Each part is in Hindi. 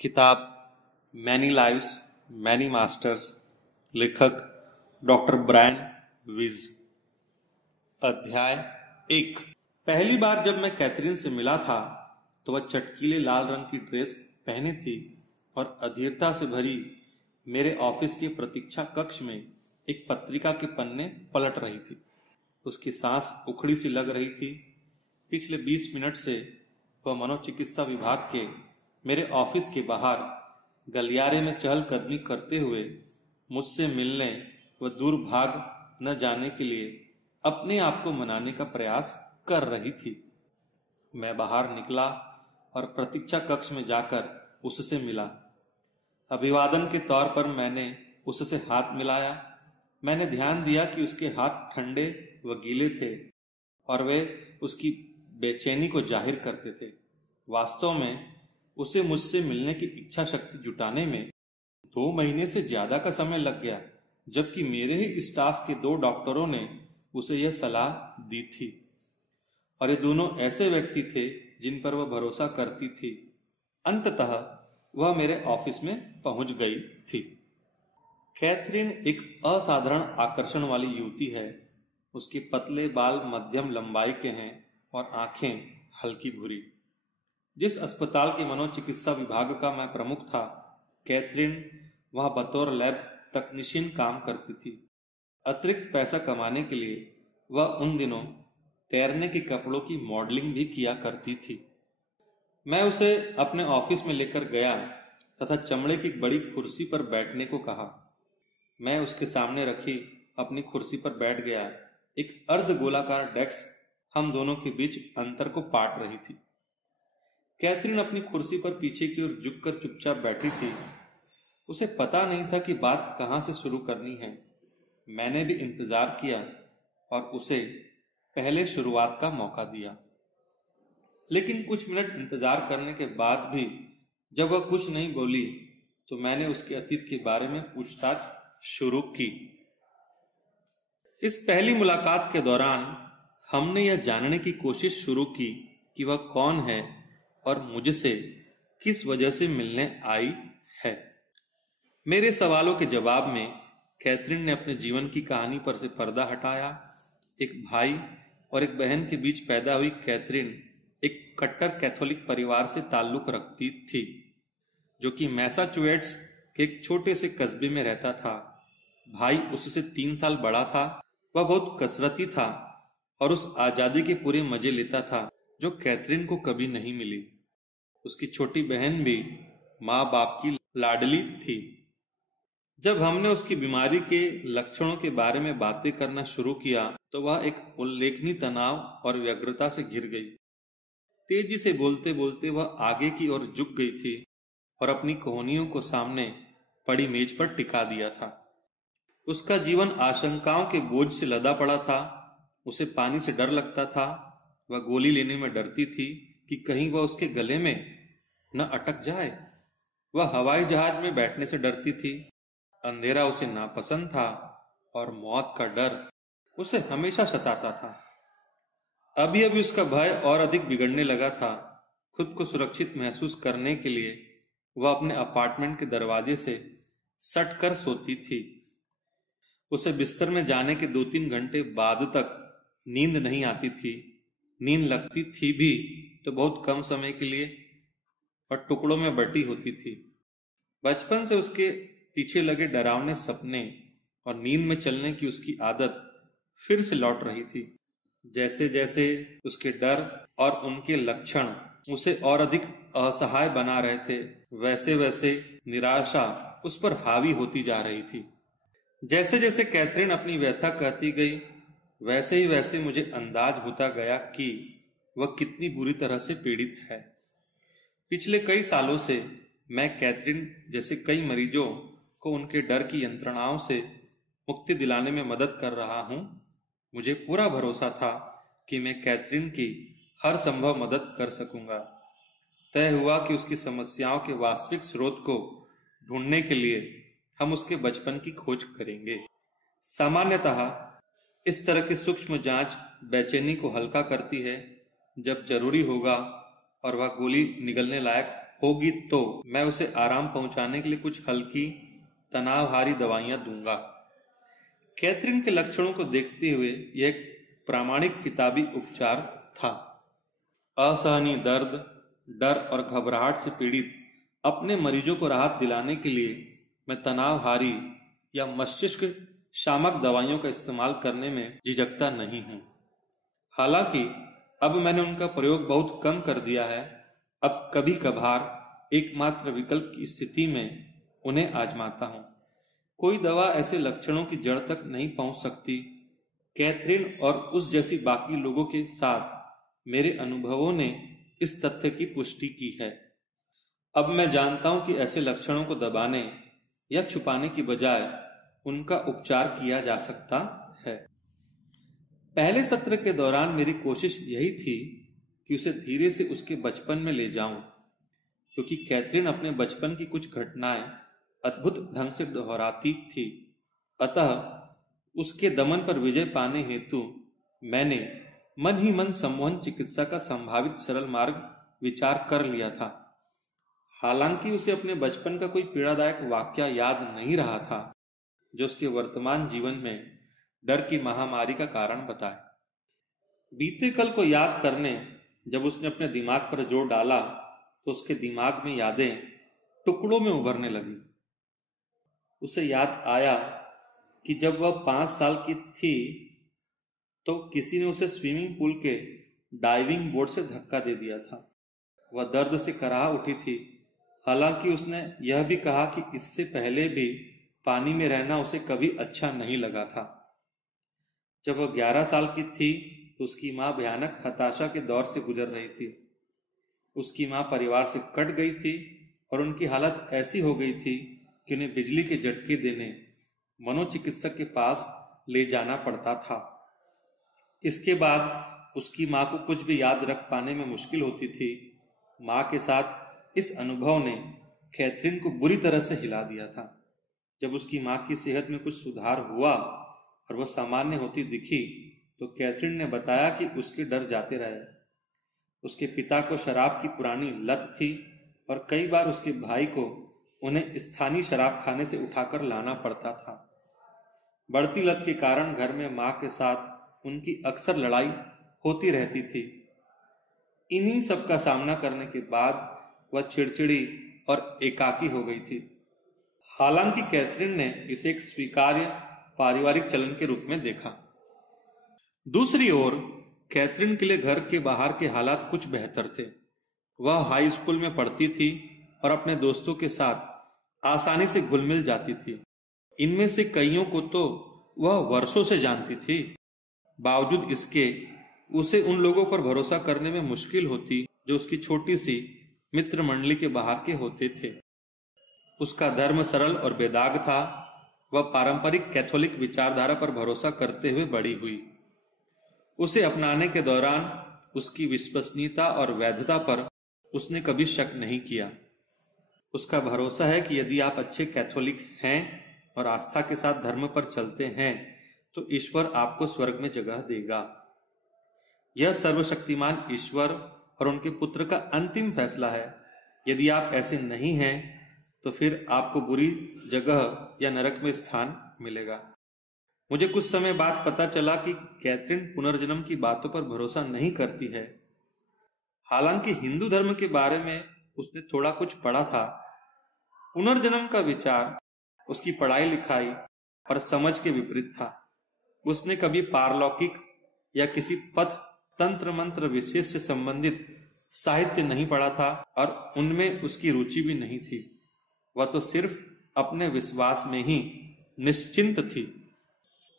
किताब मैनी लाइव्स मैनी मास्टर्स, लेखक डॉक्टर ब्रायन विज। अध्याय 1। पहली बार जब मैं कैथरीन से मिला था तो वह चटकीले लाल रंग की ड्रेस पहनी थी और अधीरता से भरी मेरे ऑफिस के प्रतीक्षा कक्ष में एक पत्रिका के पन्ने पलट रही थी। उसकी सांस उखड़ी सी लग रही थी। पिछले 20 मिनट से वह मनोचिकित्सा विभाग के मेरे ऑफिस के बाहर गलियारे में चहलकदमी करते हुए मुझसे मिलने व दूर भाग न जाने के लिए अपने आप को मनाने का प्रयास कर रही थी। मैं बाहर निकला और प्रतीक्षा कक्ष में जाकर उससे मिला। अभिवादन के तौर पर मैंने उससे हाथ मिलाया। मैंने ध्यान दिया कि उसके हाथ ठंडे व गीले थे और वे उसकी बेचैनी को जाहिर करते थे। वास्तव में उसे मुझसे मिलने की इच्छा शक्ति जुटाने में 2 महीने से ज्यादा का समय लग गया, जबकि मेरे ही स्टाफ के 2 डॉक्टरों ने उसे यह सलाह दी थी और ये दोनों ऐसे व्यक्ति थे जिन पर वह भरोसा करती थी। अंततः वह मेरे ऑफिस में पहुंच गई थी। कैथरीन एक असाधारण आकर्षण वाली युवती है। उसके पतले बाल मध्यम लंबाई के हैं और आंखें हल्की भूरी। जिस अस्पताल के मनोचिकित्सा विभाग का मैं प्रमुख था, कैथरीन वहां बतौर लैब तकनीशियन काम करती थी। अतिरिक्त पैसा कमाने के लिए वह उन दिनों तैरने के कपड़ों की मॉडलिंग भी किया करती थी। मैं उसे अपने ऑफिस में लेकर गया तथा चमड़े की एक बड़ी कुर्सी पर बैठने को कहा। मैं उसके सामने रखी अपनी कुर्सी पर बैठ गया। एक अर्ध गोलाकार डेस्क हम दोनों के बीच अंतर को पाट रही थी। कैथरीन अपनी कुर्सी पर पीछे की ओर झुककर चुपचाप बैठी थी। उसे पता नहीं था कि बात कहां से शुरू करनी है। मैंने भी इंतजार किया और उसे पहले शुरुआत का मौका दिया, लेकिन कुछ मिनट इंतजार करने के बाद भी जब वह कुछ नहीं बोली तो मैंने उसके अतीत के बारे में पूछताछ शुरू की। इस पहली मुलाकात के दौरान हमने यह जानने की कोशिश शुरू की कि वह कौन है और मुझसे किस वजह से मिलने आई है। मेरे सवालों के जवाब में कैथरीन ने अपने जीवन की कहानी पर से पर्दा हटाया। एक भाई और एक बहन के बीच पैदा हुई कैथरीन एक कट्टर कैथोलिक परिवार से ताल्लुक रखती थी, जो कि मैसाचुसेट्स के एक छोटे से कस्बे में रहता था। भाई उससे 3 साल बड़ा था। वह बहुत कसरती था और उस आजादी के पूरे मजे लेता था जो कैथरीन को कभी नहीं मिली। उसकी छोटी बहन भी माँ बाप की लाडली थी। जब हमने उसकी बीमारी के लक्षणों के बारे में बातें करना शुरू किया तो वह एक उल्लेखनीय तनाव और व्यग्रता से घिर गई। तेजी से बोलते बोलते वह आगे की ओर झुक गई थी और अपनी कहानियों को सामने पड़ी मेज पर टिका दिया था। उसका जीवन आशंकाओं के बोझ से लदा पड़ा था। उसे पानी से डर लगता था। वह गोली लेने में डरती थी कि कहीं वह उसके गले में न अटक जाए। वह हवाई जहाज में बैठने से डरती थी। अंधेरा उसे नापसंद था और मौत का डर उसे हमेशा सताता था। अभी अभी उसका भय और अधिक बिगड़ने लगा था। खुद को सुरक्षित महसूस करने के लिए वह अपने अपार्टमेंट के दरवाजे से सट कर सोती थी। उसे बिस्तर में जाने के 2-3 घंटे बाद तक नींद नहीं आती थी। नींद लगती थी भी तो बहुत कम समय के लिए और टुकड़ों में बटी होती थी। बचपन से उसके पीछे लगे डरावने सपने और नींद में चलने की उसकी आदत फिर से लौट रही थी। जैसे जैसे उसके डर और उनके लक्षण उसे और अधिक असहाय बना रहे थे, वैसे वैसे निराशा उस पर हावी होती जा रही थी। जैसे जैसे कैथरीन अपनी व्यथा कहती गई, वैसे ही वैसे मुझे अंदाज होता गया कि वह कितनी बुरी तरह से पीड़ित है। पिछले कई सालों से मैं कैथरीन जैसे कई मरीजों को उनके डर की यंत्रणाओं से मुक्ति दिलाने में मदद कर रहा हूं। मुझे पूरा भरोसा था कि मैं कैथरीन की हर संभव मदद कर सकूंगा। तय हुआ कि उसकी समस्याओं के वास्तविक स्रोत को ढूंढने के लिए हम उसके बचपन की खोज करेंगे। सामान्यतः इस तरह की सूक्ष्म जांच बेचैनी को हल्का करती है। जब जरूरी होगा और वह गोली निगलने लायक होगी तो मैं उसे आराम पहुंचाने के लिए कुछ हल्की तनावहारी दवाइयां दूंगा। कैथरीन के लक्षणों को देखते हुए यह एक प्रामाणिक किताबी उपचार था। असहनीय दर्द, डर और घबराहट से पीड़ित अपने मरीजों को राहत दिलाने के लिए मैं तनावहारी या मस्तिष्क शामक दवाइयों का इस्तेमाल करने में झिझकता नहीं हूं। हालांकि अब मैंने उनका प्रयोग बहुत कम कर दिया है। अब कभी कभार एकमात्र विकल्प की स्थिति में उन्हें आजमाता हूं। कोई दवा ऐसे लक्षणों की जड़ तक नहीं पहुंच सकती। कैथरीन और उस जैसी बाकी लोगों के साथ मेरे अनुभवों ने इस तथ्य की पुष्टि की है। अब मैं जानता हूं कि ऐसे लक्षणों को दबाने या छुपाने की बजाय उनका उपचार किया जा सकता है। पहले सत्र के दौरान मेरी कोशिश यही थी कि उसे धीरे से उसके बचपन में ले जाऊं, क्योंकि कैथरीन अपने बचपन की कुछ घटनाएं अद्भुत ढंग से दोहराती थी। अतः उसके दमन पर विजय पाने हेतु मैंने मन ही मन सम्मोहन चिकित्सा का संभावित सरल मार्ग विचार कर लिया था। हालांकि उसे अपने बचपन का कोई पीड़ादायक वाकया याद नहीं रहा था जो उसके वर्तमान जीवन में डर की महामारी का कारण बताए। बीते कल को याद करने जब उसने अपने दिमाग पर जोर डाला तो उसके दिमाग में यादें टुकड़ों में उभरने लगी। उसे याद आया कि जब वह 5 साल की थी तो किसी ने उसे स्विमिंग पूल के डाइविंग बोर्ड से धक्का दे दिया था। वह दर्द से कराह उठी थी। हालांकि उसने यह भी कहा कि इससे पहले भी पानी में रहना उसे कभी अच्छा नहीं लगा था। जब वह 11 साल की थी तो उसकी मां भयानक हताशा के दौर से गुजर रही थी। उसकी मां परिवार से कट गई थी और उनकी हालत ऐसी हो गई थी कि उन्हें बिजली के झटके देने मनोचिकित्सक के पास ले जाना पड़ता था। इसके बाद उसकी मां को कुछ भी याद रख पाने में मुश्किल होती थी। मां के साथ इस अनुभव ने कैथरीन को बुरी तरह से हिला दिया था। जब उसकी मां की सेहत में कुछ सुधार हुआ और वह सामान्य होती दिखी तो कैथरीन ने बताया कि उसके डर जाते रहे। उसके पिता को शराब की पुरानी लत थी और कई बार उसके भाई को उन्हें स्थानीय शराब खाने से उठाकर लाना पड़ता था। बढ़ती लत के कारण घर में मां के साथ उनकी अक्सर लड़ाई होती रहती थी। इन्हीं सब का सामना करने के बाद वह चिड़चिड़ी और एकाकी हो गई थी। हालांकि कैथरीन ने इसे एक स्वीकार्य पारिवारिक चलन के रूप में देखा। दूसरी ओर कैथरीन के लिए घर के बाहर के हालात कुछ बेहतर थे। वह हाई स्कूल में पढ़ती थी और अपने दोस्तों के साथ आसानी से घुल मिल जाती थी। इनमें से कईयों को तो वह वर्षों से जानती थी। बावजूद इसके उसे उन लोगों पर भरोसा करने में मुश्किल होती जो उसकी छोटी सी मित्र मंडली के बाहर के होते थे। उसका धर्म सरल और बेदाग था। वह पारंपरिक कैथोलिक विचारधारा पर भरोसा करते हुए बड़ी हुई। उसे अपनाने के दौरान उसकी विश्वसनीयता और वैधता पर उसने कभी शक नहीं किया। उसका भरोसा है कि यदि आप अच्छे कैथोलिक हैं और आस्था के साथ धर्म पर चलते हैं तो ईश्वर आपको स्वर्ग में जगह देगा। यह सर्वशक्तिमान ईश्वर और उनके पुत्र का अंतिम फैसला है। यदि आप ऐसे नहीं हैं तो फिर आपको बुरी जगह या नरक में स्थान मिलेगा। मुझे कुछ समय बाद पता चला कि कैथरीन पुनर्जन्म की बातों पर भरोसा नहीं करती है। हालांकि हिंदू धर्म के बारे में उसने थोड़ा कुछ पढ़ा था। पुनर्जन्म का विचार उसकी पढ़ाई लिखाई और समझ के विपरीत था। उसने कभी पारलौकिक या किसी पथ तंत्र मंत्र विशेष से संबंधित साहित्य नहीं पढ़ा था और उनमें उसकी रुचि भी नहीं थी। वह तो सिर्फ अपने विश्वास में ही निश्चिंत थी।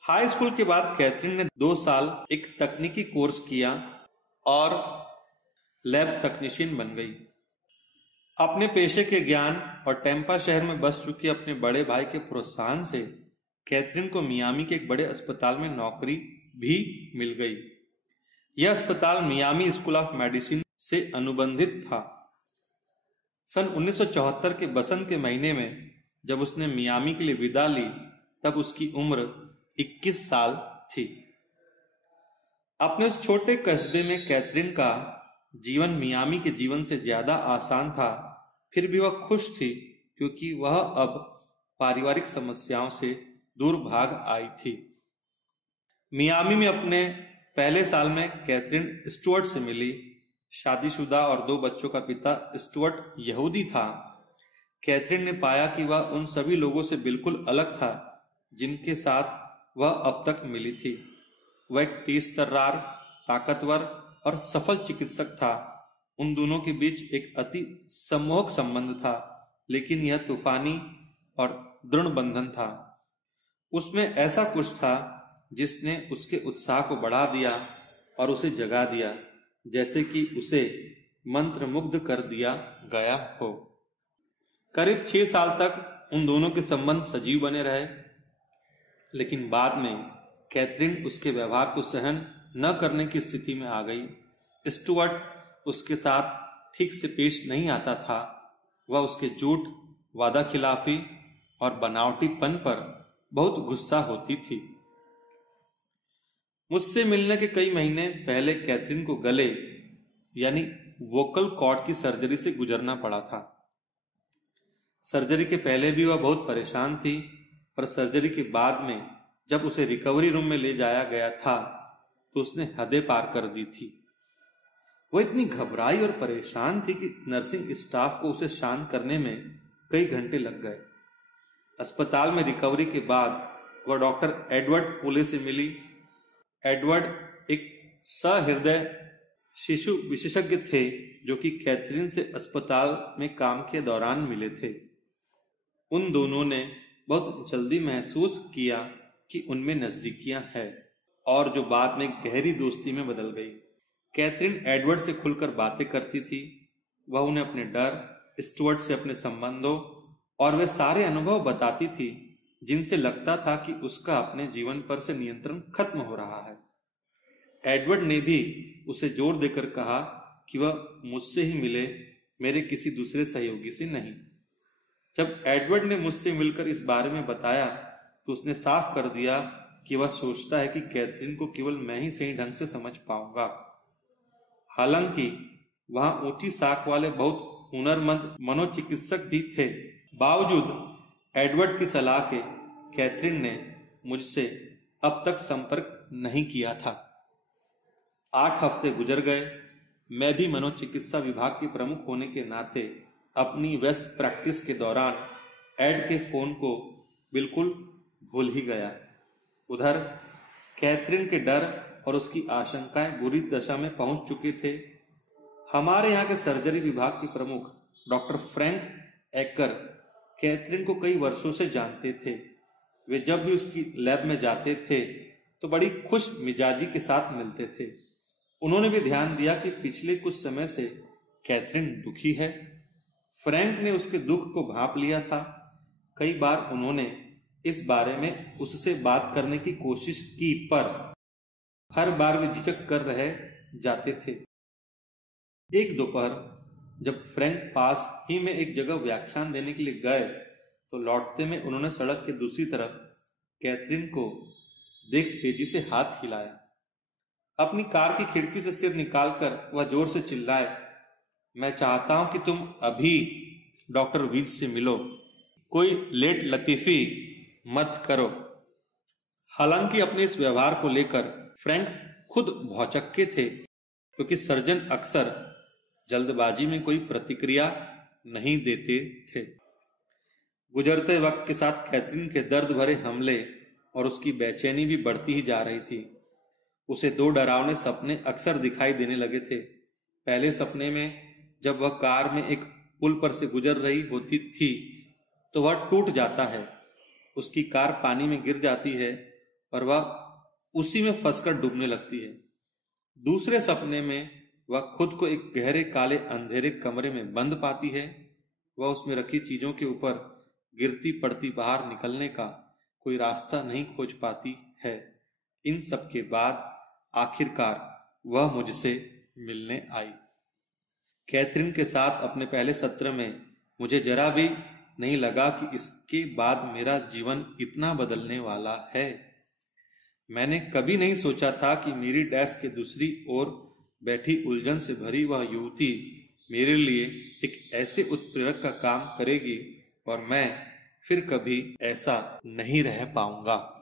हाई स्कूल के बाद कैथरीन ने 2 साल एक तकनीकी कोर्स किया और लैब तकनीशियन बन गई। अपने पेशे के ज्ञान और टेम्पा शहर में बस चुके अपने बड़े भाई के प्रोत्साहन से कैथरीन को मियामी के एक बड़े अस्पताल में नौकरी भी मिल गई। यह अस्पताल मियामी स्कूल ऑफ मेडिसिन से अनुबंधित था। सन 1974 के बसंत के महीने में जब उसने मियामी के लिए विदा ली तब उसकी उम्र 21 साल थी। अपने उस छोटे कस्बे में कैथरीन का जीवन मियामी के जीवन से ज्यादा आसान था फिर भी वह खुश थी क्योंकि वह अब पारिवारिक समस्याओं से दूर भाग आई थी। मियामी में अपने पहले साल में कैथरीन स्टुअर्ट से मिली। शादीशुदा और 2 बच्चों का पिता स्टुअर्ट यहूदी था। कैथरीन ने पाया कि वह उन सभी लोगों से बिल्कुल अलग था जिनके साथ वह अब तक मिली थी। वह एक तेज तर्रार, ताकतवर और सफल चिकित्सक था। उन दोनों के बीच एक अति सम्मोहक संबंध था, लेकिन यह तूफानी और दृढ़ बंधन था। उसमें ऐसा कुछ था जिसने उसके उत्साह को बढ़ा दिया और उसे जगा दिया, जैसे कि उसे मंत्रमुग्ध कर दिया गया हो। करीब 6 साल तक उन दोनों के संबंध सजीव बने रहे, लेकिन बाद में कैथरीन उसके व्यवहार को सहन न करने की स्थिति में आ गई। स्टुअर्ट उसके साथ ठीक से पेश नहीं आता था। वह उसके झूठ, वादा खिलाफी और बनावटीपन पर बहुत गुस्सा होती थी। मुझसे मिलने के कई महीने पहले कैथरीन को गले यानी वोकल कॉर्ड की सर्जरी से गुजरना पड़ा था। सर्जरी के पहले भी वह बहुत परेशान थी, पर सर्जरी के बाद में जब उसे रिकवरी रूम में ले जाया गया था तो उसने हदें पार कर दी थी। वह इतनी घबराई और परेशान थी कि नर्सिंग स्टाफ को उसे शांत करने में कई घंटे लग गए। अस्पताल में रिकवरी के बाद वह डॉक्टर एडवर्ड पोले से मिली। एडवर्ड एक सहृदय शिशु विशेषज्ञ थे जो कि कैथरीन से अस्पताल में काम के दौरान मिले थे। उन दोनों ने बहुत जल्दी महसूस किया कि उनमें नजदीकियां हैं, और जो बाद में गहरी दोस्ती में बदल गई। कैथरीन एडवर्ड से खुलकर बातें करती थी। वह उन्हें अपने डर, स्टुअर्ट से अपने संबंधों और वे सारे अनुभव बताती थी जिनसे लगता था कि उसका अपने जीवन पर से नियंत्रण खत्म हो रहा है। एडवर्ड ने भी उसे जोर देकर कहा कि वह मुझसे ही मिले, मेरे किसी दूसरे सहयोगी से नहीं। जब एडवर्ड ने मुझसे मिलकर इस बारे में बताया तो उसने साफ कर दिया कि वह सोचता है कि कैथरीन को केवल मैं ही सही ढंग से समझ पाऊंगा। हालांकि वहां ऊंची साख वाले बहुत हुनरमंद मनोचिकित्सक भी थे। बावजूद एडवर्ड की सलाह के कैथरीन ने मुझसे अब तक संपर्क नहीं किया था। 8 हफ्ते गुजर गए। मैं भी मनोचिकित्सा विभाग के प्रमुख होने के नाते अपनी व्यस्त प्रैक्टिस के दौरान एड के फोन को बिल्कुल भूल ही गया। उधर कैथरीन के डर और उसकी आशंकाएं बुरी दशा में पहुंच चुके थे। हमारे यहाँ के सर्जरी विभाग के प्रमुख डॉक्टर फ्रैंक एकर कैथरीन को कई वर्षों से जानते थे। वे जब भी उसकी लैब में जाते थे तो बड़ी खुश मिजाजी के साथ मिलते थे। उन्होंने भी ध्यान दिया कि पिछले कुछ समय से कैथरीन दुखी है। फ्रैंक ने उसके दुख को भांप लिया था। कई बार उन्होंने इस बारे में उससे बात करने की कोशिश की, पर हर बार वे झिझक कर रह जाते थे। एक दोपहर जब फ्रैंक पास ही में एक जगह व्याख्यान देने के लिए गए तो लौटते में उन्होंने सड़क के दूसरी तरफ कैथरीन को देख तेजी से हाथ हिलाया। अपनी कार की खिड़की से सिर निकालकर वह जोर से चिल्लाए, मैं चाहता हूं कि तुम अभी डॉक्टर वीज से मिलो, कोई लेट लतीफी मत करो। हालांकि अपने इस व्यवहार को लेकर फ्रैंक खुद भौचक्के थे, क्योंकि सर्जन अक्सर जल्दबाजी में कोई प्रतिक्रिया नहीं देते थे। गुजरते वक्त के साथ कैथरीन के दर्द भरे हमले और उसकी बेचैनी भी बढ़ती ही जा रही थी। उसे 2 डरावने सपने अक्सर दिखाई देने लगे थे। पहले सपने में जब वह कार में एक पुल पर से गुजर रही होती थी तो वह टूट जाता है, उसकी कार पानी में गिर जाती है और वह उसी में फंसकर डूबने लगती है। दूसरे सपने में वह खुद को एक गहरे काले अंधेरे कमरे में बंद पाती है। वह उसमें रखी चीजों के ऊपर गिरती पड़ती बाहर निकलने का कोई रास्ता नहीं खोज पाती है। इन सब के बाद आखिरकार वह मुझसे मिलने आई। कैथरीन के साथ अपने पहले सत्र में मुझे जरा भी नहीं लगा कि इसके बाद मेरा जीवन इतना बदलने वाला है। मैंने कभी नहीं सोचा था कि मेरी डेस्क के दूसरी ओर बैठी उलझन से भरी वह युवती मेरे लिए एक ऐसे उत्प्रेरक का काम करेगी और मैं फिर कभी ऐसा नहीं रह पाऊंगा।